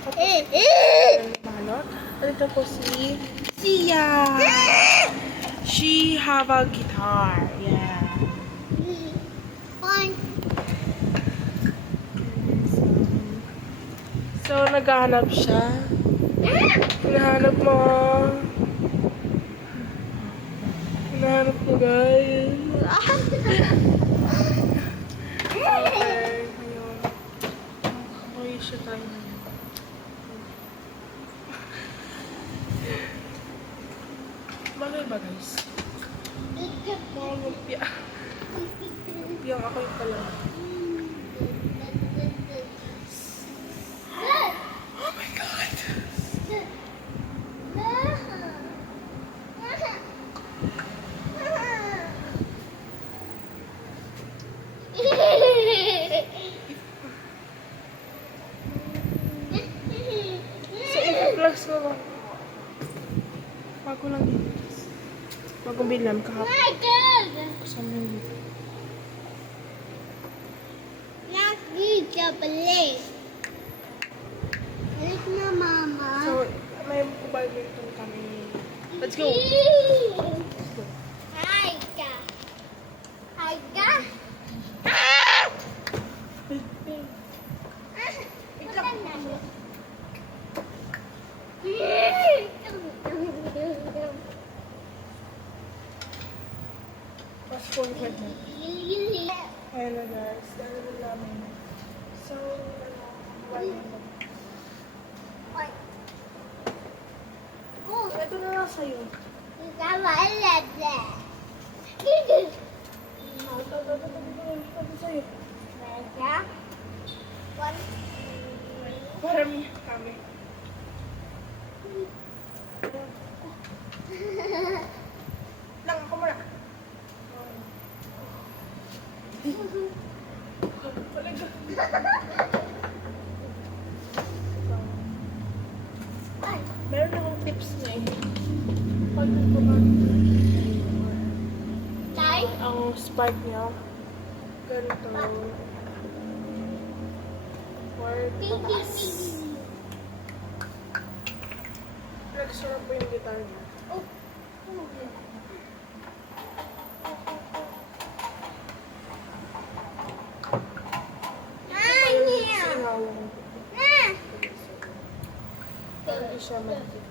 Ako po si Balot. Ito po si Sia. She have a guitar. Yeah. So, naghahanap siya. Hinahanap mo. Hinahanap mo, guys. Okay, ngayon. Okay, siya tayo ngayon. Bagay ba, guys? Mga lumpia. Lumpia ako yung pala. Oh my God! So, i-plus ko lang. Bago lang yun. Bagong bilam kahapon. Kasama yun. So, may badminton kami. Let's go! Pas point right now. Ayan na guys, dahil na namin. So, ito na lang sa'yo. Ito sa'yo. Marami kami. Lang, ako muna. Meron akong tips na eh. Pag ang spark niya, ganito. Or pataas. Nag-sarap po yung guitar niya. Hindi siya mag-tip.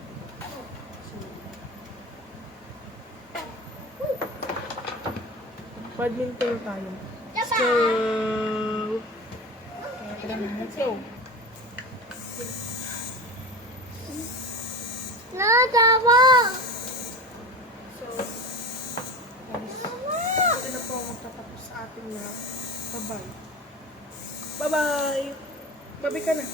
Badminton tayo. Let's go! Okay, let's go! So, guys, ito na po ang magtatapos sa ating vlog. Bye-bye! Bye-bye! Bye-bye ka na!